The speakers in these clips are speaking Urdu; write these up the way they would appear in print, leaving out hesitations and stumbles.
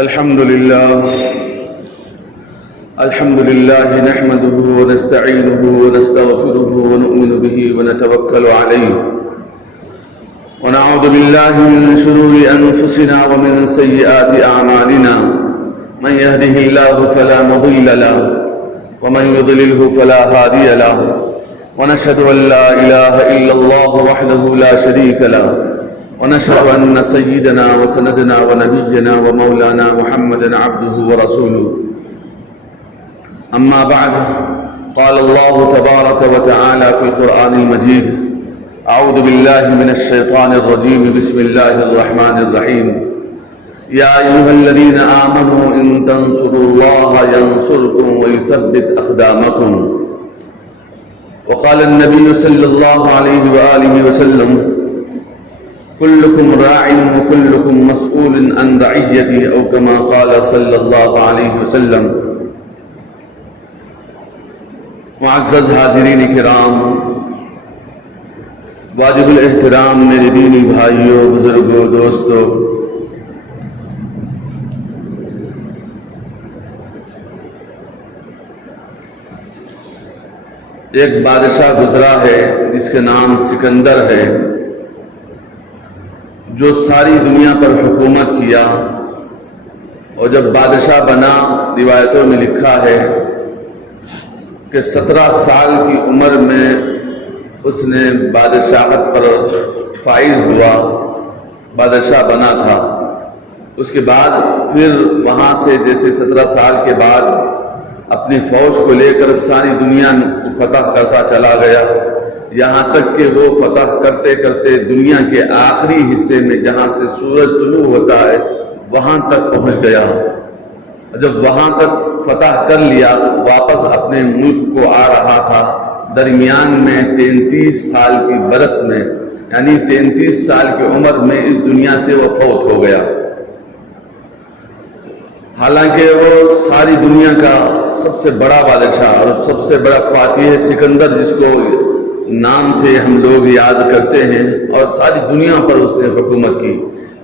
الحمد لله نحمده ونستعينه ونستغفره ونؤمن به ونتوكل عليه ونعوذ بالله من شرور أنفسنا ومن سيئات أعمالنا من يهده الله فلا مضل له ومن يضلله فلا هادي له ونشهد أن لا إله إلا الله وحده لا شريك له ونشهد أن سيدنا وسندنا ونبينا ومولانا محمدا عبده ورسوله أما بعد قال الله تبارك وتعالى في القرآن المجيد أعوذ بالله من الشيطان الرجيم بسم الله الرحمن الرحيم يا أيها الذين آمنوا إن تنصروا الله ينصركم ويثبت أقدامكم وقال النبي صلى الله عليه وآله وسلم كلكم راع وكلكم مسؤول عن رعيته أو كما قال صلى الله عليه وسلم معزز حاضرین کرام، واجب الاحترام میرے دینی بھائیوں، بزرگوں، دوستوں، ایک بادشاہ گزرا ہے جس کا نام سکندر ہے، جو ساری دنیا پر حکومت کیا، اور جب بادشاہ بنا روایتوں میں لکھا ہے کہ 17 سال کی عمر میں اس نے بادشاہت پر فائز ہوا، بادشاہ بنا تھا۔ اس کے بعد پھر وہاں سے جیسے 17 سال کے بعد اپنی فوج کو لے کر ساری دنیا کو فتح کرتا چلا گیا، یہاں تک کہ وہ فتح کرتے کرتے دنیا کے آخری حصے میں جہاں سے سورج طلوع ہوتا ہے وہاں تک پہنچ گیا۔ جب وہاں تک فتح کر لیا، واپس اپنے ملک کو آ رہا تھا، درمیان میں 33 سال کی برس میں یعنی 33 سال کی عمر میں اس دنیا سے وہ فوت ہو گیا۔ حالانکہ وہ ساری دنیا کا سب سے بڑا بادشاہ اور سب سے بڑا فاتح سکندر، جس کو نام سے ہم لوگ یاد کرتے ہیں، اور ساری دنیا پر اس نے حکومت کی،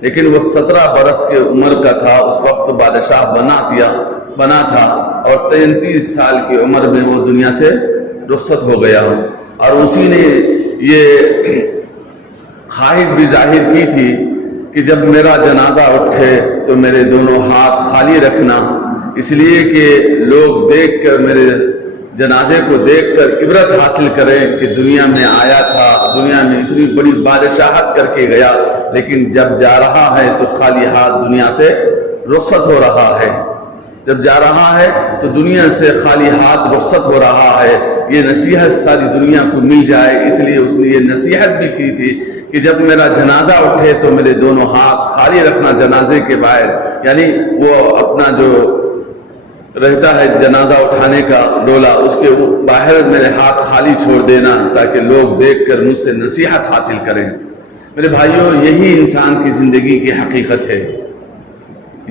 لیکن وہ 17 برس کے عمر کا تھا، اس وقت بادشاہ بنا تھا، اور 33 سال کی عمر میں وہ دنیا سے رخصت ہو گیا۔ اور اسی نے یہ خواہش بھی ظاہر کی تھی کہ جب میرا جنازہ اٹھے تو میرے دونوں ہاتھ خالی رکھنا، اس لیے کہ لوگ دیکھ کر میرے جنازے کو دیکھ کر عبرت حاصل کریں کہ دنیا میں آیا تھا، دنیا میں اتنی بڑی بادشاہت کر کے گیا، لیکن جب جا رہا ہے تو خالی ہاتھ دنیا سے رخصت ہو رہا ہے۔ جب جا رہا ہے تو دنیا سے خالی ہاتھ رخصت ہو رہا ہے، یہ نصیحت ساری دنیا کو مل جائے، اس لیے اس نے یہ نصیحت بھی کی تھی کہ جب میرا جنازہ اٹھے تو میرے دونوں ہاتھ خالی رکھنا جنازے کے باہر، یعنی وہ اپنا جو رہتا ہے جنازہ اٹھانے کا ڈولا، اس کے باہر میرے ہاتھ خالی چھوڑ دینا تاکہ لوگ دیکھ کر مجھ سے نصیحت حاصل کریں۔ میرے بھائیوں، یہی انسان کی زندگی کی حقیقت ہے،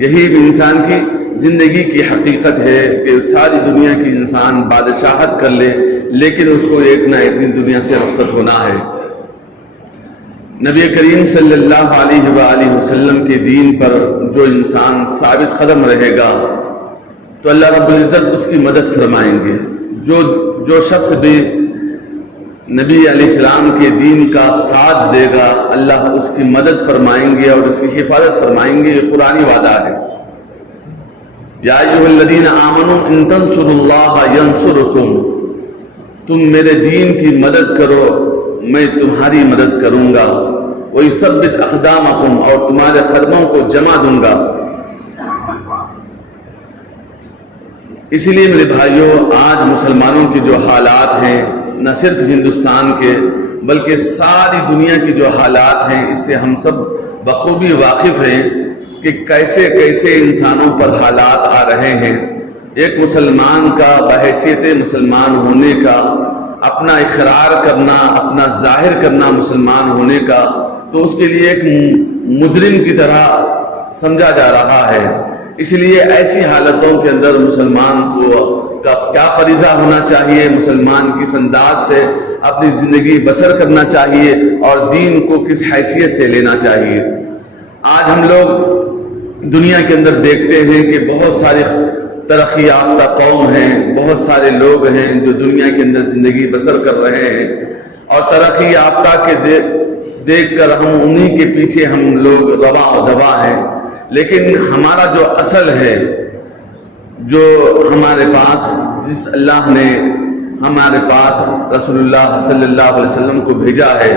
یہی انسان کی زندگی کی حقیقت ہے کہ ساری دنیا کی انسان بادشاہت کر لے، لیکن اس کو ایک نہ ایک دن دنیا سے رخصت ہونا ہے۔ نبی کریم صلی اللہ علیہ وآلہ وسلم کے دین پر جو انسان ثابت قدم رہے گا تو اللہ رب العزت اس کی مدد فرمائیں گے۔ جو شخص بھی نبی علیہ السلام کے دین کا ساتھ دے گا، اللہ اس کی مدد فرمائیں گے اور اس کی حفاظت فرمائیں گے، یہ قرآنی وعدہ ہے۔ یا ایھا الذین آمنوا ان تنصروا اللہ ینصرکم، تم میرے دین کی مدد کرو، میں تمہاری مدد کروں گا، ویثبت اقدامکم، اور تمہارے قدموں کو جمع دوں گا۔ اسی لیے میرے بھائیوں، آج مسلمانوں کے جو حالات ہیں، نہ صرف ہندوستان کے بلکہ ساری دنیا کی جو حالات ہیں، اس سے ہم سب بخوبی واقف ہیں کہ کیسے کیسے انسانوں پر حالات آ رہے ہیں۔ ایک مسلمان کا بحیثیت مسلمان ہونے کا، اپنا اقرار کرنا، اپنا ظاہر کرنا مسلمان ہونے کا، تو اس کے لیے ایک مجرم کی طرح سمجھا جا رہا ہے۔ اس لیے ایسی حالتوں کے اندر مسلمان کو کیا فریضہ ہونا چاہیے، مسلمان کس انداز سے اپنی زندگی بسر کرنا چاہیے اور دین کو کس حیثیت سے لینا چاہیے۔ آج ہم لوگ دنیا کے اندر دیکھتے ہیں کہ بہت ساری ترقی یافتہ قوم ہیں، بہت سارے لوگ ہیں جو دنیا کے اندر زندگی بسر کر رہے ہیں، اور ترقی یافتہ کے دیکھ کر ہم انہی کے پیچھے ہم لوگ روا و دوا ہیں، لیکن ہمارا جو اصل ہے، جو ہمارے پاس جس اللہ نے ہمارے پاس رسول اللہ صلی اللہ علیہ وسلم کو بھیجا ہے،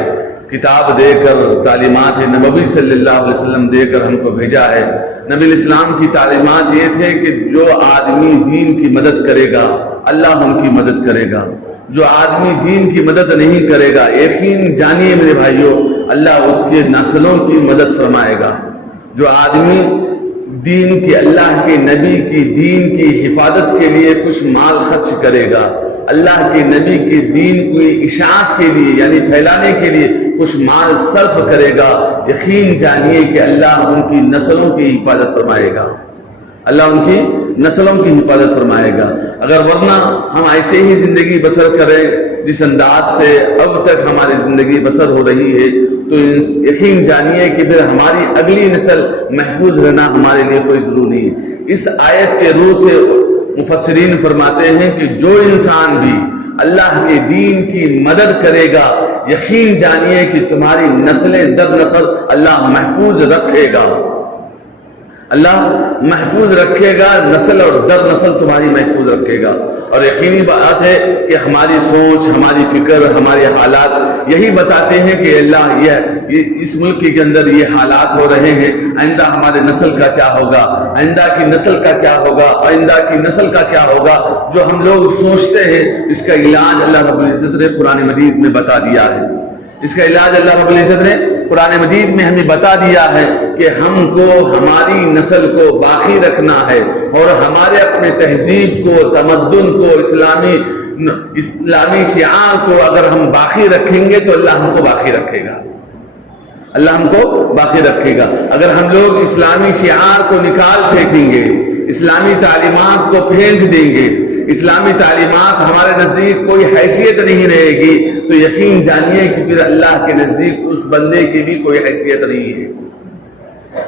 کتاب دے کر، تعلیمات نبوی صلی اللہ علیہ وسلم دے کر ہم کو بھیجا ہے۔ نبی اسلام کی تعلیمات یہ تھے کہ جو آدمی دین کی مدد کرے گا اللہ ان کی مدد کرے گا، جو آدمی دین کی مدد نہیں کرے گا یقین جانیے میرے بھائیوں اللہ اس کے نسلوں کی مدد فرمائے گا۔ جو آدمی دین کی، اللہ کے نبی کی دین کی حفاظت کے لیے کچھ مال خرچ کرے گا، اللہ کے نبی کے دین کی اشاعت کے لیے یعنی پھیلانے کے لیے کچھ مال صرف کرے گا، یقین جانیے کہ اللہ ان کی نسلوں کی حفاظت فرمائے گا، اللہ ان کی نسلوں کی حفاظت فرمائے گا۔ اگر ورنہ ہم ایسے ہی زندگی بسر کریں جس انداز سے اب تک ہماری زندگی بسر ہو رہی ہے تو یقین جانیے کہ پھر ہماری اگلی نسل محفوظ رہنا ہمارے لیے کوئی ضروری ہے۔ اس آیت کے روح سے مفسرین فرماتے ہیں کہ جو انسان بھی اللہ کے دین کی مدد کرے گا یقین جانیے کہ تمہاری نسلیں در نسل اللہ محفوظ رکھے گا، اللہ محفوظ رکھے گا، نسل اور در نسل تمہاری محفوظ رکھے گا۔ اور یقینی بات ہے کہ ہماری سوچ، ہماری فکر، ہمارے حالات یہی بتاتے ہیں کہ اللہ یہ اس ملک کے اندر یہ حالات ہو رہے ہیں، آئندہ ہمارے نسل کا کیا ہوگا، آئندہ کی نسل کا کیا ہوگا، آئندہ کی نسل کا کیا ہوگا، جو ہم لوگ سوچتے ہیں اس کا علاج اللہ رب العزت نے قرآن مجید میں بتا دیا ہے۔ اس کا علاج اللہ رب العزت نے قرآن مجید میں ہمیں بتا دیا ہے کہ ہم کو ہماری نسل کو باقی رکھنا ہے اور ہمارے اپنے تہذیب کو، تمدن کو، اسلامی شعار کو اگر ہم باقی رکھیں گے تو اللہ ہم کو باقی رکھے گا، اللہ ہم کو باقی رکھے گا۔ اگر ہم لوگ اسلامی شعار کو نکال پھینکیں گے، اسلامی تعلیمات کو پھینک دیں گے، اسلامی تعلیمات ہمارے نزدیک کوئی حیثیت نہیں رہے گی تو یقین جانیے کہ پھر اللہ کے نزدیک اس بندے کی بھی کوئی حیثیت نہیں ہے،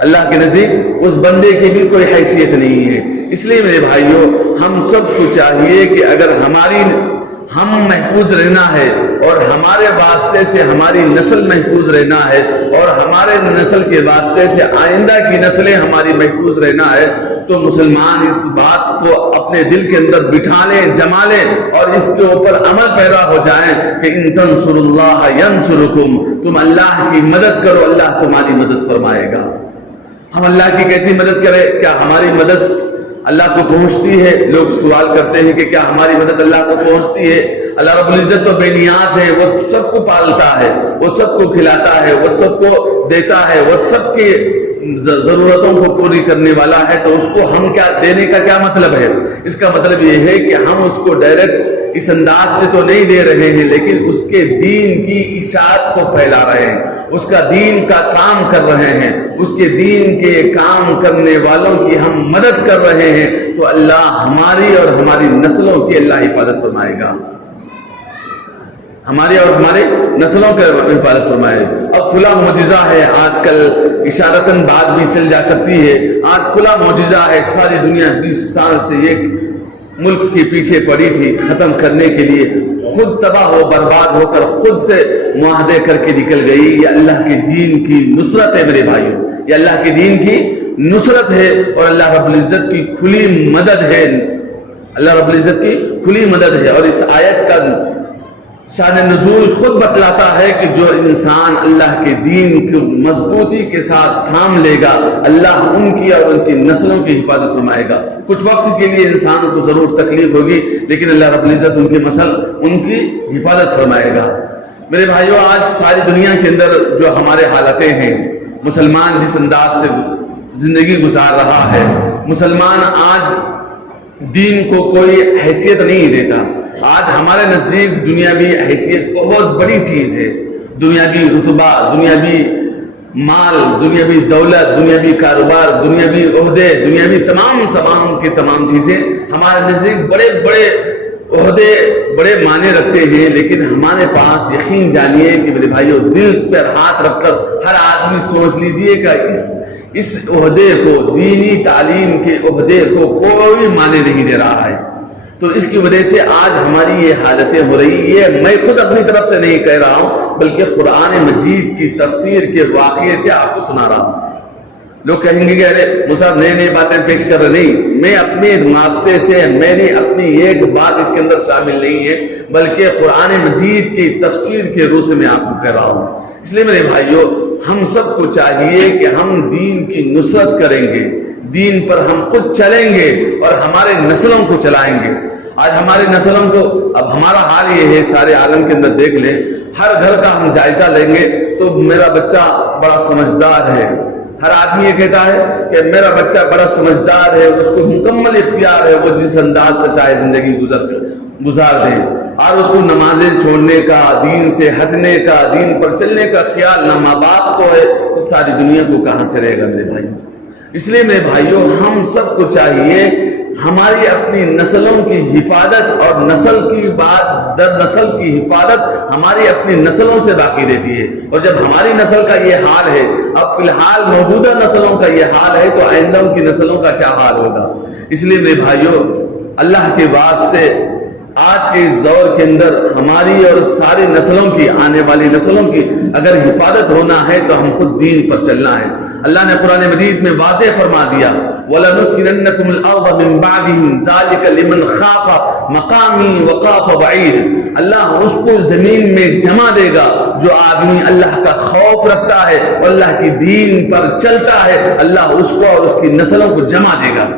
اللہ کے نزدیک اس بندے کی بھی کوئی حیثیت نہیں ہے۔ اس لیے میرے بھائیوں ہم سب کو چاہیے کہ اگر ہم محفوظ رہنا ہے اور ہمارے واسطے سے ہماری نسل محفوظ رہنا ہے اور ہمارے نسل کے واسطے سے آئندہ کی نسلیں ہماری محفوظ رہنا ہے تو مسلمان اس بات کو اپنے دل کے اندر بٹھا لیں، جما لیں اور اس کے اوپر عمل پیدا ہو جائیں کہ ان تنصروا اللہ ینصرکم، تم اللہ کی مدد کرو اللہ تمہاری مدد فرمائے گا۔ ہم اللہ کی کیسی مدد کریں؟ کیا ہماری مدد اللہ کو پہنچتی ہے؟ لوگ سوال کرتے ہیں کہ کیا ہماری مدد اللہ کو پہنچتی ہے؟ اللہ رب العزت تو بے نیاز ہے، وہ سب کو پالتا ہے، وہ سب کو کھلاتا ہے، وہ سب کو دیتا ہے، وہ سب کی ضرورتوں کو پوری کرنے والا ہے، تو اس کو ہم کیا دینے کا کیا مطلب ہے؟ اس کا مطلب یہ ہے کہ ہم اس کو ڈائریکٹ اس انداز سے تو نہیں دے رہے ہیں لیکن اس کے دین کی اشاعت کو پھیلا رہے ہیں، اس کا دین کا کام کر رہے ہیں، اس کے دین کے کام کرنے والوں کی ہم مدد کر رہے ہیں تو اللہ ہماری اور ہماری نسلوں کی اللہ حفاظت فرمائے گا، ہماری اور ہمارے نسلوں کے حفاظت فرمائے۔ اب کھلا معجزہ ہے، آج کل اشارتاً بات بھی چل جا سکتی ہے، آج کھلا معجزہ ہے، ساری دنیا 20 سال سے ایک ملک کے پیچھے پڑی تھی ختم کرنے کے لیے، خود تباہ ہو برباد ہو کر خود سے معاہدے کر کے نکل گئی۔ یہ اللہ کے دین کی نصرت ہے میرے بھائیوں، یہ اللہ کے دین کی نصرت ہے اور اللہ رب العزت کی کھلی مدد ہے، اللہ رب العزت کی کھلی مدد ہے۔ اور اس آیت کا شان نزول خود بتلاتا ہے کہ جو انسان اللہ کے دین کو مضبوطی کے ساتھ تھام لے گا اللہ ان کی اور ان کی نسلوں کی حفاظت فرمائے گا۔ کچھ وقت کے لیے انسان کو ضرور تکلیف ہوگی لیکن اللہ رب العزت ان کی حفاظت فرمائے گا۔ میرے بھائیوں آج ساری دنیا کے اندر جو ہمارے حالتیں ہیں، مسلمان جس انداز سے زندگی گزار رہا ہے، مسلمان آج دین کو کوئی حیثیت نہیں دیتا۔ آج ہمارے نزدیک دنیاوی حیثیت بہت بڑی چیز ہے، دنیاوی رتبہ، دنیاوی مال، دنیاوی دولت، دنیاوی کاروبار، دنیاوی عہدے، دنیاوی تمام چیزیں ہمارے نزدیک بڑے بڑے عہدے، بڑے معنی رکھتے ہیں، لیکن ہمارے پاس یقین جانیے کہ میرے بھائیوں دل پر ہاتھ رکھ کر ہر آدمی سوچ لیجئے کہ اس عہدے کو، دینی تعلیم کے عہدے کو کوئی معنی نہیں دے رہا ہے۔ تو اس کی وجہ سے آج ہماری یہ حالتیں ہو رہی ہے۔ میں خود اپنی طرف سے نہیں کہہ رہا ہوں، بلکہ قرآن مجید کی تفسیر کے واقعے سے آپ کو سنا رہا ہوں۔ لوگ کہیں گے کہ ارے مصعب نئے نئے باتیں پیش کر رہے، نہیں، میں اپنے واسطے سے میری اپنی ایک بات اس کے اندر شامل نہیں ہے، بلکہ قرآن مجید کی تفسیر کے روح سے میں آپ کو کہہ رہا ہوں۔ اس لیے میرے بھائیوں، ہم سب کو چاہیے کہ ہم دین کی نصرت کریں گے، دین پر ہم خود چلیں گے اور ہمارے نسلوں کو چلائیں گے۔ آج ہمارے نسلوں کو، اب ہمارا حال یہ ہے، سارے عالم کے اندر دیکھ لیں، ہر گھر کا ہم جائزہ لیں گے تو میرا بچہ بڑا سمجھدار ہے، ہر آدمی یہ کہتا ہے کہ میرا بچہ بڑا سمجھدار ہے، اس کو مکمل اختیار ہے، وہ جس انداز سے چاہے زندگی گزار دے، اور اس کو نمازیں چھوڑنے کا، دین سے ہٹنے کا، دین پر چلنے کا خیال نہ ماں باپ کو ہے، تو ساری دنیا کو کہاں سے رہے گا میرے بھائی؟ اس لیے میرے بھائیوں، ہم سب کو چاہیے ہماری اپنی نسلوں کی حفاظت، اور نسل کی بات در نسل کی حفاظت ہماری اپنی نسلوں سے باقی رہتی ہے۔ اور جب ہماری نسل کا یہ حال ہے، اب فی الحال موجودہ نسلوں کا یہ حال ہے، تو آئندہ کی نسلوں کا کیا حال ہوگا؟ اس لیے میرے بھائیوں، اللہ کے واسطے آج کے اس دور کے اندر ہماری اور ساری نسلوں کی، آنے والی نسلوں کی اگر حفاظت ہونا ہے تو ہم خود دین پر چلنا ہے۔ اللہ نے قرآن مجید میں واضح فرما دیا، وَلَنُسْكِنَنَّكُمُ الْأَرْضَ مِنْ بَعْدِهِمْ ذَلِكَ لِمَنْ خَافَ مَقَامِي وَخَافَ وَعِيدِ۔ اللہ اس کو زمین میں جمع دے گا جو آدمی اللہ کا خوف رکھتا ہے اور اللہ کی دین پر چلتا ہے، اللہ اس کو اور اس کی نسلوں کو جمع دے گا۔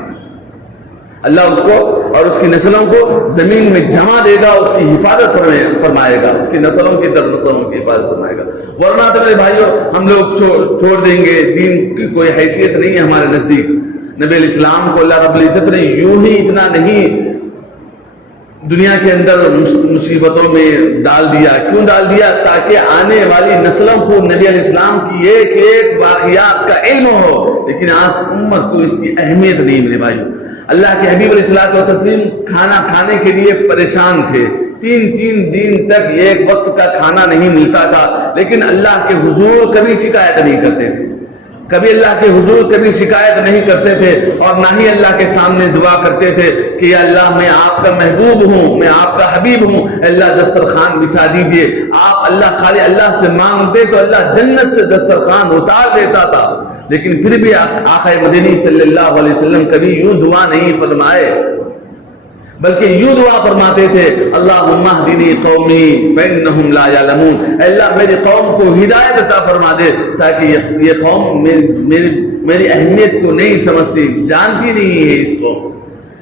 اللہ اس کو اور اس کی نسلوں کو زمین میں جمع دے گا، اس کی حفاظت فرمائے گا، اس کی نسلوں کی در نسلوں کی حفاظت فرمائے گا۔ ورنہ تو میرے بھائیوں، ہم لوگ چھوڑ دیں گے، دین کی کوئی حیثیت نہیں ہے ہمارے نزدیک۔ نبی علیہ السلام کو اللہ رب العزت نے یوں ہی اتنا نہیں دنیا کے اندر مصیبتوں میں ڈال دیا۔ کیوں ڈال دیا؟ تاکہ آنے والی نسلوں کو نبی علیہ السلام کی ایک ایک واقعات کا علم ہو، لیکن آج امت کو اس کی اہمیت نہیں میرے بھائیوں۔ اللہ کے حبیب علیہ الصلوۃ والتسلیم کھانا کھانے کے لیے پریشان تھے، تین دن تک ایک وقت کا کھانا نہیں ملتا تھا، لیکن اللہ کے حضور کبھی شکایت نہیں کرتے تھے، کبھی اللہ کے حضور کبھی شکایت نہیں کرتے تھے، اور نہ ہی اللہ کے سامنے دعا کرتے تھے کہ یا اللہ میں آپ کا محبوب ہوں، میں آپ کا حبیب ہوں، اللہ دسترخوان بچھا دیجئے۔ آپ اللہ خالی اللہ سے مانگتے تو اللہ جنت سے دسترخوان اتار دیتا تھا، لیکن پھر بھی آقا مدنی صلی اللہ علیہ وسلم کبھی یوں دعا نہیں فرمائے، بلکہ یوں دعا فرماتے تھے، اللہم اہدنی قومی فانہم لا یعلمون، اے اللہ میری قوم کو ہدایت عطا فرما دے تاکہ یہ قوم میری اہمیت کو نہیں سمجھتی، جانتی نہیں ہے اس کو۔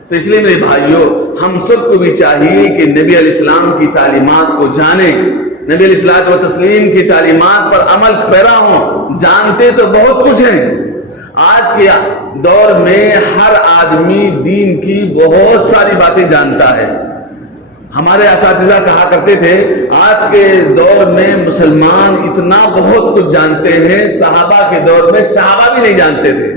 تو اس لیے میرے بھائیوں، ہم سب کو بھی چاہیے کہ نبی علیہ السلام کی تعلیمات کو جانیں، نبی علیہ الصلوۃ والتسلیم کی تعلیمات پر عمل پیرا ہوں۔ جانتے تو بہت کچھ ہیں، آج کے دور میں ہر آدمی دین کی بہت ساری باتیں جانتا ہے۔ ہمارے اساتذہ کہا کرتے تھے آج کے دور میں مسلمان اتنا بہت کچھ جانتے ہیں، صحابہ کے دور میں صحابہ بھی نہیں جانتے تھے،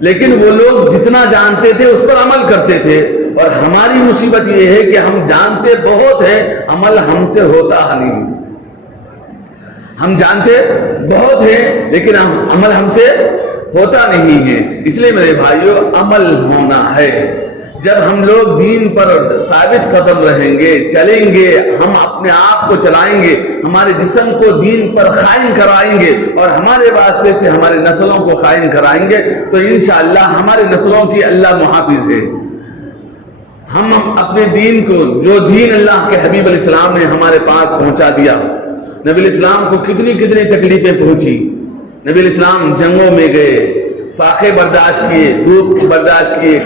لیکن وہ لوگ جتنا جانتے تھے اس پر عمل کرتے تھے۔ اور ہماری مصیبت یہ ہے کہ ہم جانتے بہت ہیں، عمل ہم سے ہوتا نہیں۔ ہم جانتے بہت ہیں لیکن عمل ہم سے ہوتا نہیں ہے۔ اس لیے میرے بھائیوں، عمل ہونا ہے۔ جب ہم لوگ دین پر ثابت قدم رہیں گے، چلیں گے، ہم اپنے آپ کو چلائیں گے، ہمارے جسم کو دین پر قائم کرائیں گے اور ہمارے واسطے سے ہمارے نسلوں کو قائم کرائیں گے، تو انشاءاللہ ہمارے نسلوں کی اللہ محافظ ہے۔ ہم اپنے دین کو، جو دین اللہ کے حبیب علیہ السلام نے ہمارے پاس پہنچا دیا، نبی علیہ السلام کو کتنی تکلیفیں پہنچی، نبی علیہ السلام جنگوں میں گئے، فاقے برداشت کیے، دھوپ برداشت کیے،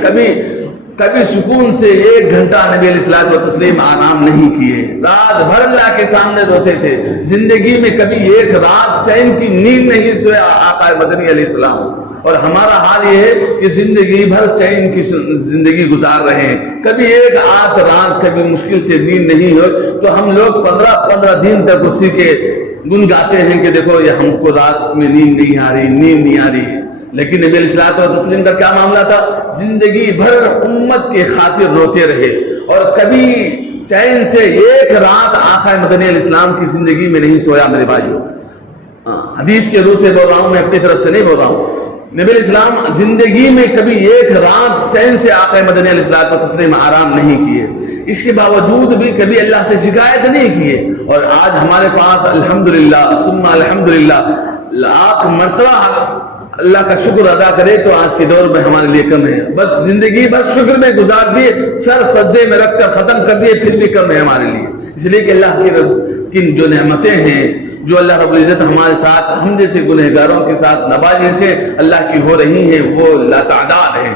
کبھی سکون سے 1 گھنٹہ نبی علیہ الصلوۃ والتسلیم آرام نہیں کیے، رات بھر اللہ کے سامنے روتے تھے، زندگی میں کبھی 1 رات چین کی نیند نہیں سویا آقا مدنی علیہ السلام۔ اور ہمارا حال یہ ہے کہ زندگی بھر چین کی زندگی گزار رہے ہیں، کبھی 1 آدھ رات کبھی مشکل سے نیند نہیں ہو تو ہم لوگ 15 دن تک اسی کے گنگاتے ہیں کہ دیکھو یہ ہم کو رات میں نیند نہیں آ رہی۔ لیکن نبی علیہ الصلوۃ والتسلیم کا کیا معاملہ تھا؟ زندگی بھر امت کے خاطر روتے رہے، اور کبھی چین سے 1 رات آقا مدنی علیہ السلام کی زندگی میں نہیں سویا۔ میرے بھائیوں، حدیث کے روح سے بول رہا ہوں، میں اپنی طرف سے نہیں بول رہا ہوں، نبی علیہ السلام زندگی میں کبھی ایک رات چین سے آقا مدنی علیہ الصلوۃ والتسلیم آرام نہیں کیے، اس کے باوجود بھی کبھی اللہ سے شکایت نہیں کیے، اور آج ہمارے پاس الحمدللہ ثم الحمدللہ لاکھ مرتبہ اللہ کا شکر ادا کرے تو آج کے دور میں ہمارے لیے کم ہے، بس زندگی بس شکر میں گزار دیے، سر سجدے میں رکھ کر ختم کر دیے، پھر بھی کم ہے ہمارے لیے، اس لیے کہ اللہ کی جو نعمتیں ہیں، جو اللہ رب العزت ہمارے ساتھ ہم جیسے گنہگاروں کے ساتھ نوازی سے اللہ کی ہو رہی ہیں وہ لاتعداد ہیں۔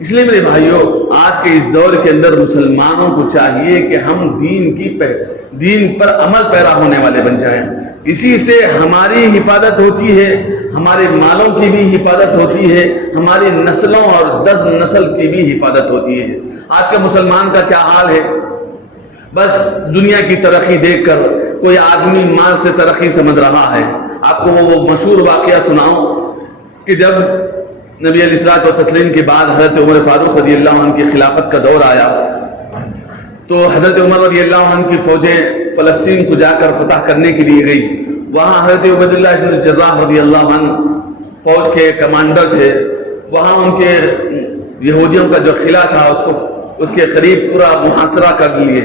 اس لیے میرے بھائیوں، آج کے اس دور کے اندر مسلمانوں کو چاہیے کہ ہم دین پر عمل پیرا ہونے والے بن جائیں، اسی سے ہماری حفاظت ہوتی ہے، ہمارے مالوں کی بھی حفاظت ہوتی ہے، ہماری نسلوں اور 10 نسل کی بھی حفاظت ہوتی ہے۔ آج کا مسلمان کا کیا حال ہے؟ بس دنیا کی ترقی دیکھ کر کوئی آدمی مال سے ترقی سمجھ رہا ہے۔ آپ کو وہ مشہور واقعہ سناؤں کہ جب نبی علیہ الصلوۃ والتسلیم کے بعد حضرت عمر فاروق رضی اللہ عنہ کی خلافت کا دور آیا تو حضرت عمر رضی اللہ عنہ کی فوجیں فلسطین کو جا کر فتح کرنے کے لیے گئی۔ وہاں حضرت عبیداللہ بن جراح رضی اللہ عنہ فوج کے کمانڈر تھے، وہاں ان کے یہودیوں کا جو قلعہ تھا اس کے قریب پورا محاصرہ کر لیے۔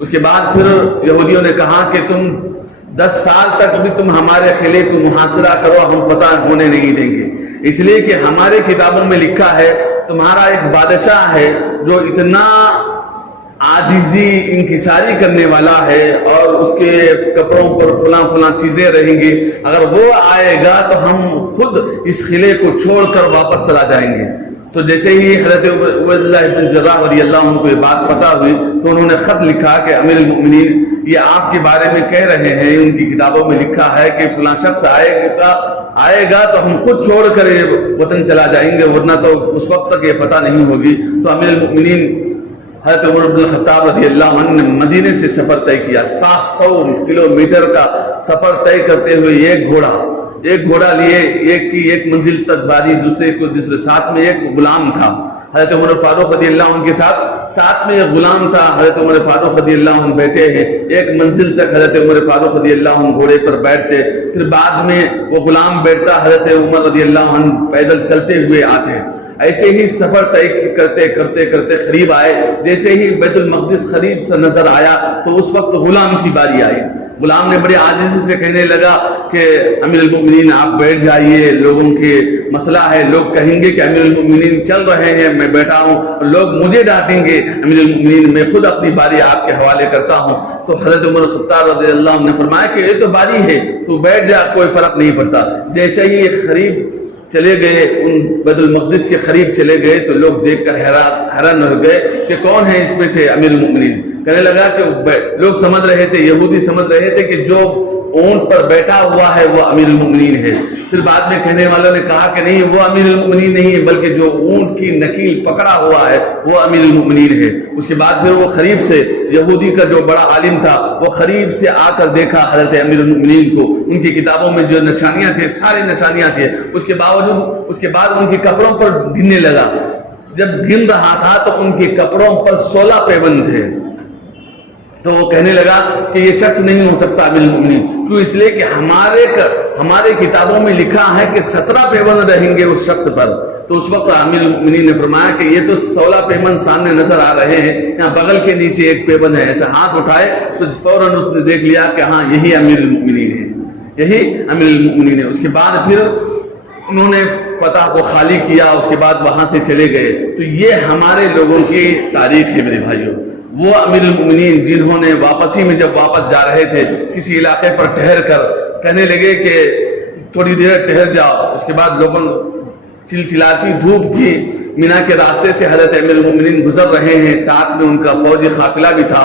اس کے بعد پھر یہودیوں نے کہا کہ تم 10 سال تک بھی تم ہمارے قلعے کو محاصرہ کرو، ہم فتح ہونے نہیں دیں گے، اس لیے کہ ہمارے کتابوں میں لکھا ہے تمہارا ایک بادشاہ ہے جو اتنا عاجزی انکساری کرنے والا ہے اور اس کے کپڑوں پر فلاں چیزیں رہیں گی، اگر وہ آئے گا تو ہم خود اس قلعے کو چھوڑ کر واپس چلا جائیں گے۔ تو جیسے ہی حضرت عبیداللہ بن جراح رضی اللہ عنہ کو یہ بات پتہ ہوئی تو انہوں نے خط لکھا کہ امیر المؤمنین یہ آپ کے بارے میں کہہ رہے ہیں، ان کی کتابوں میں لکھا ہے کہ فلاں شخص آئے گا تو ہم خود چھوڑ کر وطن چلا جائیں گے، ورنہ تو اس وقت تک یہ فتح نہیں ہوگی۔ تو امیر المؤمنین حضرت عمر بن الخطاب رضی اللہ عنہ نے مدینے سے سفر طے کیا، 700 کلومیٹر کا سفر طے کرتے ہوئے ایک گھوڑا لیے، ایک منزل تک باری، دوسرے ساتھ میں ایک غلام تھا حضرت عمر فاروق رضی اللہ عنہ کے ساتھ میں ایک غلام تھا، حضرت عمر فاروق رضی اللہ عنہ بیٹھے ہیں، ایک منزل تک حضرت عمر فاروق رضی اللہ عنہ گھوڑے پر بیٹھتے، پھر بعد میں وہ غلام بیٹھتا، حضرت عمر رضی اللہ عنہ پیدل چلتے ہوئے آتے۔ ایسے ہی سفر طے کرتے قریب آئے، جیسے ہی بیت المقدس قریب سے نظر آیا تو اس وقت غلام کی باری آئی۔ غلام نے بڑے عاجزی سے کہنے لگا کہ امیر المؤمنین آپ بیٹھ جائیے، لوگوں کے مسئلہ ہے، لوگ کہیں گے کہ امیر المؤمنین چل رہے ہیں، میں بیٹھا ہوں، لوگ مجھے ڈانٹیں گے، امیر المؤمنین میں خود اپنی باری آپ کے حوالے کرتا ہوں۔ تو حضرت عمر خطاب رضی اللہ عنہ نے فرمایا کہ یہ تو باری ہے، تو بیٹھ جا، کوئی فرق نہیں پڑتا۔ جیسے ہی قریب چلے گئے، ان بیت المقدس کے قریب چلے گئے تو لوگ دیکھ کر حیران ہو گئے کہ کون ہے اس میں سے امیر المؤمنین۔ کہنے لگا کہ لوگ سمجھ رہے تھے، یہودی سمجھ رہے تھے کہ جو اونٹ پر بیٹھا ہوا ہے وہ امیر المؤمنین ہے، پھر بعد میں کہنے والوں نے کہا کہ نہیں، وہ امیر المؤمنین نہیں ہے، بلکہ جو اونٹ کی نکیل پکڑا ہوا ہے وہ امیر المؤمنین ہے۔ اس کے بعد پھر وہ قریب سے، یہودی کا جو بڑا عالم تھا وہ قریب سے آ کر دیکھا حضرت امیر المؤمنین کو، ان کی کتابوں میں جو نشانیاں تھے ساری نشانیاں تھیں، اس کے بعد ان کے کپڑوں پر گننے لگا، جب گن رہا تھا تو ان کے کپڑوں پر 16 پیبند تھے، تو وہ کہنے لگا کہ یہ شخص نہیں ہو سکتا امیر المؤمنین، کیوں؟ اس لیے کہ ہمارے کتابوں میں لکھا ہے کہ 17 پیبند رہیں گے اس شخص پر۔ تو اس وقت امیر المؤمنین نے فرمایا کہ یہ تو 16 پیبند سامنے نظر آ رہے ہیں، یہاں بغل کے نیچے ایک پیبند ہے، ایسا ہاتھ اٹھائے تو فوراً اس نے دیکھ لیا کہ ہاں یہی امیر المؤمنین ہے، یہی امیر المؤمنین ہے۔ اس کے بعد پھر انہوں نے فتح کو خالی کیا، اس کے بعد وہاں سے چلے گئے۔ تو یہ ہمارے لوگوں کی تاریخ ہے میرے بھائیوں، وہ امیر المؤمنین جنہوں نے واپسی میں جب واپس جا رہے تھے کسی علاقے پر ٹھہر کر کہنے لگے کہ تھوڑی دیر ٹھہر جاؤ، اس کے بعد لوگوں چلچلاتی دھوپ تھی، مینا کے راستے سے حضرت امیر المؤمنین گزر رہے ہیں، ساتھ میں ان کا فوجی قافلہ بھی تھا،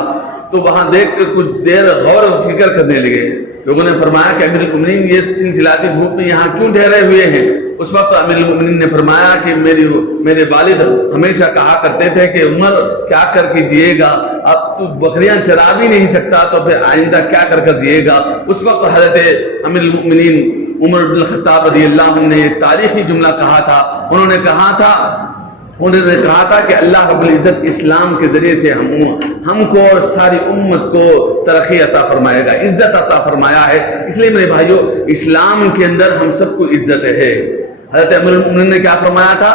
تو وہاں دیکھ کر کچھ دیر غور و فکر کرنے لگے۔ لوگوں نے فرمایا کہ امیر المؤمنین یہ چلچلاتی دھوپ میں یہاں کیوں ٹھہرے ہوئے ہیں؟ اس وقت امیر المؤمنین نے فرمایا کہ میرے والد ہمیشہ کہا کرتے تھے کہ عمر کیا کر کے جیے گا، اب تو بکریاں چرا بھی نہیں سکتا تو پھر آئندہ کیا کر جیے گا۔ اس وقت حضرت امیر المؤمنین عمر بن الخطاب رضی اللہ عنہ نے تاریخی جملہ کہا تھا، انہوں نے کہا تھا کہ اللہ رب العزت اسلام کے ذریعے سے ہم کو اور ساری امت کو ترقی عطا فرمائے گا، عزت عطا فرمایا ہے۔ اس لیے میرے بھائیوں، اسلام کے اندر ہم سب کو عزت ہے، حضرت امیر المومنین نے کیا فرمایا تھا؟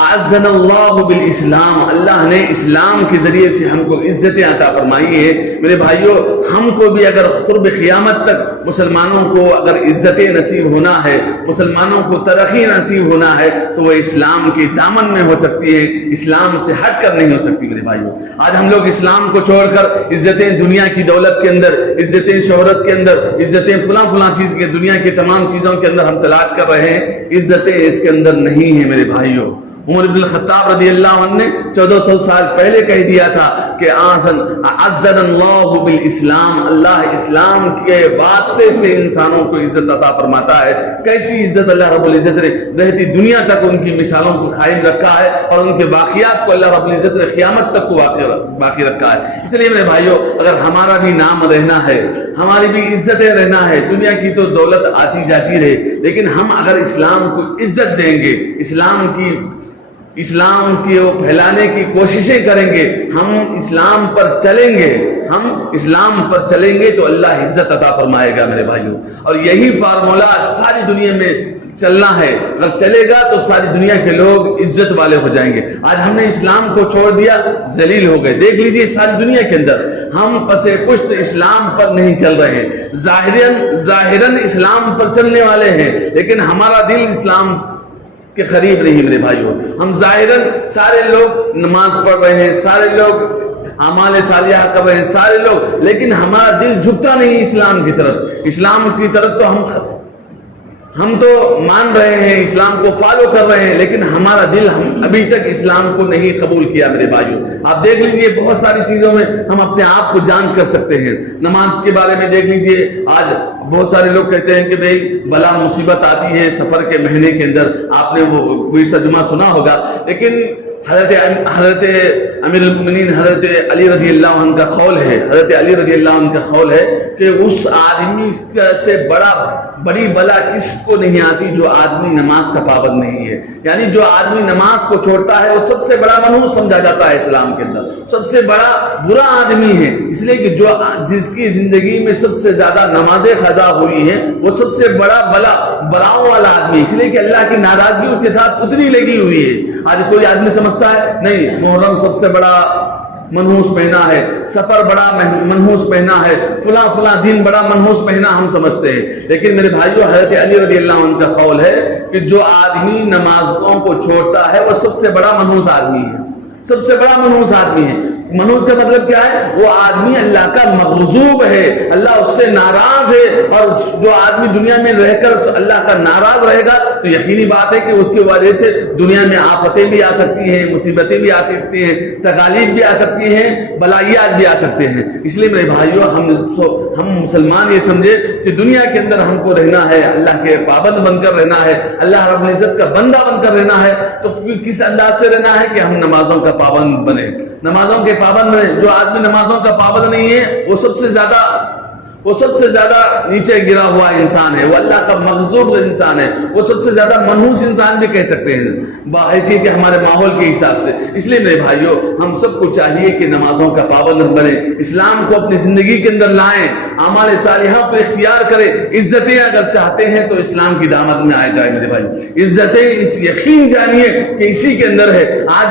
اعزنا اللہ بالاسلام، اللہ نے اسلام کے ذریعے سے ہم کو عزتیں عطا فرمائی ہے۔ میرے بھائیوں، ہم کو بھی اگر قرب قیامت تک مسلمانوں کو اگر عزتیں نصیب ہونا ہے، مسلمانوں کو ترقی نصیب ہونا ہے، تو وہ اسلام کے دامن میں ہو سکتی ہے، اسلام سے ہٹ کر نہیں ہو سکتی۔ میرے بھائیوں، آج ہم لوگ اسلام کو چھوڑ کر عزتیں دنیا کی دولت کے اندر، عزتیں شہرت کے اندر، عزتیں فلاں چیز کے، دنیا کی تمام چیزوں کے اندر ہم تلاش کر رہے ہیں، عزتیں اس کے اندر نہیں ہیں میرے بھائیوں۔ عمر بن الخطاب رضی اللہ عنہ نے 1400 سال پہلے کہہ دیا تھا کہ اعزنا اللہ بالاسلام، اللہ اسلام کے واسطے سے انسانوں کو عزت عطا فرماتا ہے۔ کیسی عزت اللہ رب العزت نے رہتی دنیا تک ان کی مثالوں کو قائم رکھا ہے، اور ان کے باقیات کو اللہ رب العزت نے قیامت تک کو باقی رکھا ہے۔ اس لیے میرے بھائیوں، اگر ہمارا بھی نام رہنا ہے، ہماری بھی عزتیں رہنا ہے، دنیا کی تو دولت آتی جاتی رہے، لیکن ہم اگر اسلام کو عزت دیں گے، اسلام کی وہ پھیلانے کی کوششیں کریں گے، ہم اسلام پر چلیں گے تو اللہ عزت عطا فرمائے گا میرے بھائیوں۔ اور یہی فارمولا ساری دنیا میں چلنا ہے، اگر چلے گا تو ساری دنیا کے لوگ عزت والے ہو جائیں گے۔ آج ہم نے اسلام کو چھوڑ دیا، ذلیل ہو گئے۔ دیکھ لیجئے ساری دنیا کے اندر ہم پسے پشت اسلام پر نہیں چل رہے ہیں، ظاہراً اسلام پر چلنے والے ہیں، لیکن ہمارا دل اسلام کے قریب نہیں میرے بھائیوں۔ ہم ظاہراً سارے لوگ نماز پڑھ رہے ہیں، سارے لوگ اعمال صالحہ کر رہے ہیں، سارے لوگ، لیکن ہمارا دل جھکتا نہیں اسلام کی طرف۔ اسلام کی طرف تو ہم تو مان رہے ہیں، اسلام کو فالو کر رہے ہیں، لیکن ہمارا دل ہم ابھی تک اسلام کو نہیں قبول کیا میرے بھائیوں۔ آپ دیکھ لیجئے بہت ساری چیزوں میں ہم اپنے آپ کو جانچ کر سکتے ہیں۔ نماز کے بارے میں دیکھ لیجئے، آج بہت سارے لوگ کہتے ہیں کہ بھئی بلا مصیبت آتی ہے سفر کے مہینے کے اندر، آپ نے وہ گزشتہ جمعہ سنا ہوگا، لیکن حضرت امیر المومنین حضرت علی رضی اللہ عنہ کا قول ہے، حضرت علی رضی اللہ عنہ کا قول ہے کہ اس آدمی سے بڑی بلا کس کو نہیں آتی جو آدمی نماز کا پابند نہیں ہے۔ یعنی جو آدمی نماز کو چھوڑتا ہے وہ سب سے بڑا منحوس سمجھا جاتا ہے اسلام کے اندر، سب سے بڑا برا آدمی ہے، اس لیے کہ جس کی زندگی میں سب سے زیادہ نمازیں قضا ہوئی ہیں وہ سب سے بڑا بلاؤں والا آدمی، اس لیے کہ اللہ کی ناراضگی اس کے ساتھ اتنی لگی ہوئی ہے۔ آج کوئی آدمی سمجھتا ہے نہیں محرم سب سے بڑا منحوس مہینہ ہے، سفر بڑا منحوس مہینہ ہے، فلاں دن بڑا منحوس مہینہ ہم سمجھتے ہیں، لیکن میرے بھائیوں حضرت علی رضی اللہ عنہ کا قول ہے کہ جو آدمی نمازوں کو چھوڑتا ہے وہ سب سے بڑا منحوس آدمی ہے، سب سے بڑا منحوس آدمی ہے۔ منحوس کا مطلب کیا ہے؟ وہ آدمی اللہ کا مغضوب ہے، اللہ اس سے ناراض ہے، اور جو آدمی دنیا میں رہ کر اللہ کا ناراض رہے گا تو یقینی بات ہے کہ اس کی وجہ سے دنیا میں آفتیں بھی آ سکتی ہیں، مصیبتیں بھی آ سکتی ہیں، تکالیف بھی آ سکتی ہیں، بلائیات بھی آ سکتے ہیں۔ اس لیے میرے بھائیوں ہم مسلمان یہ سمجھے کہ دنیا کے اندر ہم کو رہنا ہے، اللہ کے پابند بن کر رہنا ہے، اللہ رب العزت کا بندہ بن کر رہنا ہے، تو کس انداز سے رہنا ہے کہ ہم نمازوں کا پابند بنے، نمازوں کے پابند میں۔ جو آدمی نمازوں کا پابند نہیں ہے وہ سب سے زیادہ نیچے گرا ہوا انسان ہے، وہ اللہ کا مغضوب انسان ہے، وہ سب سے زیادہ منحوس انسان بھی کہہ سکتے ہیں بحیثیت ہمارے ماحول کے حساب سے۔ اس لیے میرے بھائیوں ہم سب کو چاہیے کہ نمازوں کا پابند بنیں، اسلام کو اپنی زندگی کے اندر لائیں، اعمال صالحہ پر اختیار کریں۔ عزتیں اگر چاہتے ہیں تو اسلام کی دامت میں آئے جائیں میرے بھائی، عزتیں اس یقین جانیے کہ اسی کے اندر ہے۔ آج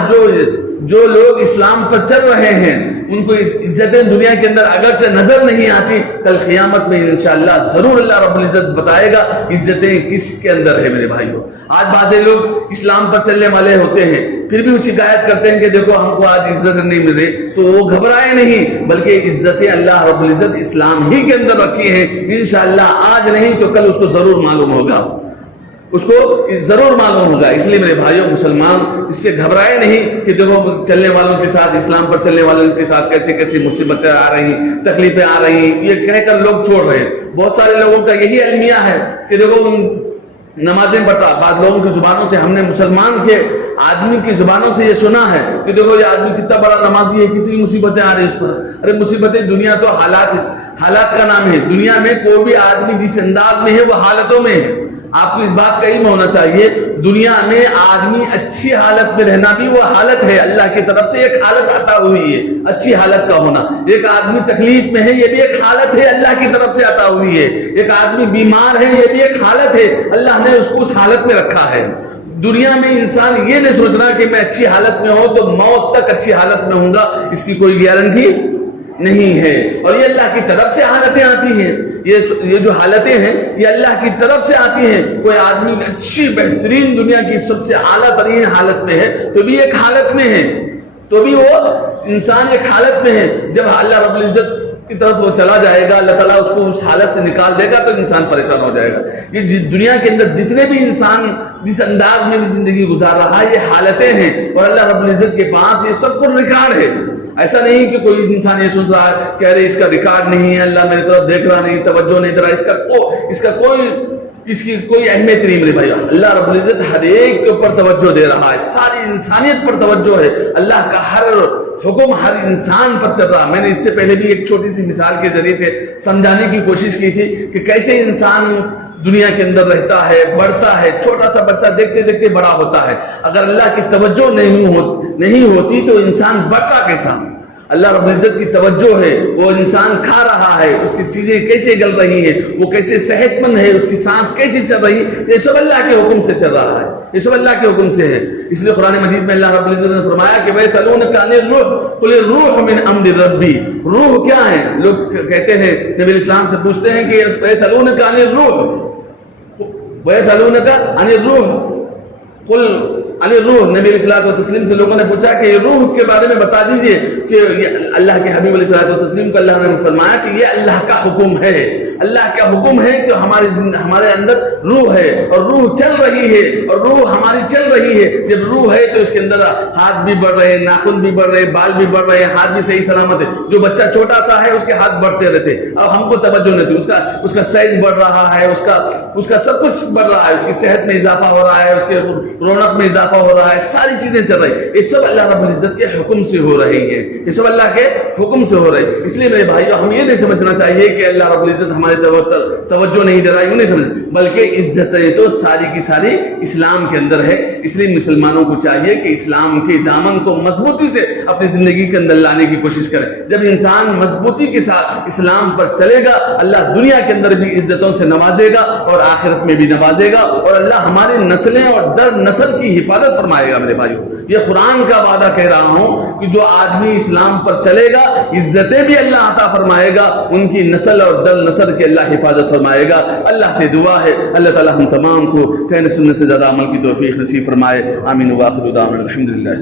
جو لوگ اسلام پر چل رہے ہیں ان کو عزتیں دنیا کے اندر اگرچہ نظر نہیں آتی، کل قیامت میں انشاءاللہ ضرور اللہ رب العزت بتائے گا عزتیں کس کے اندر ہے میرے بھائیوں۔ آج بعض لوگ اسلام پر چلنے والے ہوتے ہیں پھر بھی وہ شکایت کرتے ہیں کہ دیکھو ہم کو آج عزت نہیں مل رہی، تو وہ گھبرائے نہیں، بلکہ عزتیں اللہ رب العزت اسلام ہی کے اندر رکھی ہیں، انشاءاللہ آج نہیں تو کل اس کو ضرور معلوم ہوگا، اس کو ضرور معلوم ہوگا۔ اس لیے میرے بھائیوں مسلمان اس سے گھبرائے نہیں کہ دیکھو چلنے والوں کے ساتھ، اسلام پر چلنے والوں کے ساتھ کیسی مصیبتیں آ رہی ہیں، تکلیفیں آ رہی ہیں، یہ کہہ کر لوگ چھوڑ رہے ہیں۔ بہت سارے لوگوں کا یہی المیہ ہے کہ دیکھو نمازیں پڑھتا، بعض لوگوں کی زبانوں سے ہم نے مسلمان کے آدمی کی زبانوں سے یہ سنا ہے کہ دیکھو یہ آدمی کتنا بڑا نمازی ہے، کتنی مصیبتیں آ رہی اس پر۔ ارے مصیبتیں دنیا تو حالات کا نام ہے، دنیا میں کوئی بھی آدمی جس انداز میں ہے وہ حالتوں میں ہے۔ آپ کو اس بات کا علم ہونا چاہیے، دنیا میں آدمی اچھی حالت میں رہنا بھی وہ حالت ہے، اللہ کی طرف سے ایک حالت عطا ہوئی ہے اچھی حالت کا ہونا۔ ایک آدمی تکلیف میں ہے، یہ بھی ایک حالت ہے اللہ کی طرف سے عطا ہوئی ہے۔ ایک آدمی بیمار ہے، یہ بھی ایک حالت ہے، اللہ نے اس کو اس حالت میں رکھا ہے۔ دنیا میں انسان یہ نہیں سوچ رہا کہ میں اچھی حالت میں ہوں تو موت تک اچھی حالت میں ہوں گا، اس کی کوئی گارنٹی نہیں ہے۔ اور یہ اللہ کی طرف سے حالتیں آتی ہیں، یہ جو حالتیں ہیں یہ اللہ کی طرف سے آتی ہیں۔ کوئی آدمی اچھی بہترین دنیا کی سب سے اعلیٰ ترین حالت میں ہے تو بھی ایک حالت میں ہے، تو بھی وہ انسان ایک حالت میں ہے۔ جب اللہ رب العزت کی طرف وہ چلا جائے گا، اللہ تعالیٰ اس کو اس حالت سے نکال دے گا تو انسان پریشان ہو جائے گا۔ یہ دنیا کے اندر جتنے بھی انسان جس انداز میں بھی زندگی گزار رہا ہے یہ حالتیں ہیں، اور اللہ رب العزت کے پاس یہ سب کچھ ریکارڈ ہے۔ ایسا نہیں کہ کوئی انسان یہ سوچ رہا ہے کہ ارے اس کا ریکارڈ نہیں ہے، اللہ میری طرف دیکھ رہا نہیں، توجہ نہیں دے رہا، اس کی کوئی اہمیت نہیں میرے بھائی۔ اللہ رب العزت ہر ایک کے اوپر توجہ دے رہا ہے، ساری انسانیت پر توجہ ہے۔ اللہ کا ہر حکم ہر انسان پر چل رہا۔ میں نے اس سے پہلے بھی ایک چھوٹی سی مثال کے ذریعے سے سمجھانے کی کوشش کی تھی کہ کیسے انسان دنیا کے اندر رہتا ہے، بڑھتا ہے۔ چھوٹا سا بچہ دیکھتے دیکھتے بڑا ہوتا ہے، اگر اللہ کی توجہ نہیں ہوتی تو انسان بڑھتا کیسا؟ اللہ رب العزت کی توجہ ہے، وہ انسان کھا رہا ہے، اس کی چیزیں کیسے گل رہی ہیں، وہ کیسے صحت مند ہے، اس کی سانس کیسے چل رہی ہے، یہ سب اللہ کے حکم سے چل رہا ہے، یہ سب اللہ کے حکم سے ہے۔ اس لیے قرآن مجید میں اللہ رب العزت نے فرمایا کہ وَيَسْأَلُونَكَ عَنِ الرُّوحِ قُلِ الرُّوحُ مِنْ أَمْرِ رَبِّي۔ روح کیا ہے؟ لوگ کہتے ہیں، نبی اسلام سے پوچھتے ہیں کہ وَيَسْأَلُونَكَ عَنِ الرُّوحِ وَيَسْأَلُونَكَ عَنِ الرُّوحِ قل علی روح۔ نبی علیہ الصلوۃ والتسلیم سے لوگوں نے پوچھا کہ روح کے بارے میں بتا دیجئے کہ اللہ کے حبیب علیہ الصلوۃ والتسلیم کو اللہ نے فرمایا کہ یہ اللہ کا حکم ہے، اللہ کا حکم ہے کہ ہمارے اندر روح ہے اور روح چل رہی ہے اور روح ہماری چل رہی ہے۔ جب روح ہے تو اس کے اندر ہاتھ بھی بڑھ رہے ہیں، ناخن بھی بڑھ رہے ہیں، بال بھی بڑھ رہے ہیں، ہاتھ بھی صحیح سلامت ہے۔ جو بچہ چھوٹا سا ہے اس کے ہاتھ بڑھتے رہتے، اب ہم کو توجہ نہیں تھی، اس کا سائز بڑھ رہا ہے، اس کا سب کچھ بڑھ رہا ہے، اس کی صحت میں اضافہ ہو رہا ہے، اس کے رونق میں اضافہ ہو رہا ہے، ساری چیزیں چل رہی ہیں۔ یہ سب اللہ رب العزت کے حکم سے ہو رہی ہیں، یہ سب اللہ کے حکم سے ہو رہی ہے۔ اس لیے میرے بھائیو ہم یہ نہیں سمجھنا چاہیے کہ اللہ رب العزت ہماری توجہ نہیں دے رہا ہے، یوں نہیں سمجھ، بلکہ عزتیں تو ساری کی ساری اسلام کے اندر ہے۔ اس لیے مسلمانوں کو چاہیے کہ اسلام کے دامن کو مضبوطی سے اپنی زندگی کے اندر لانے کی کوشش کرے۔ جب انسان مضبوطی کے ساتھ اسلام پر چلے گا، اللہ دنیا کے اندر بھی عزتوں سے نوازے گا اور آخرت میں بھی نوازے گا، اور اللہ ہماری نسلیں اور در نسل کی حفاظت فرمائے گا۔ میرے بھائیو یہ قرآن کا وعدہ کہہ رہا ہوں کہ جو آدمی اسلام پر چلے گا عزتیں بھی اللہ عطا فرمائے گا، ان کی نسل اور در نسل کے اللہ حفاظت فرمائے گا۔ اللہ سے دعا ہے اللہ تعالی ہم تمام کو کہنے سننے سے زیادہ عمل کی توفیق نصیب فرمائے۔ آمین۔ وآخر دعوانا الحمدللہ۔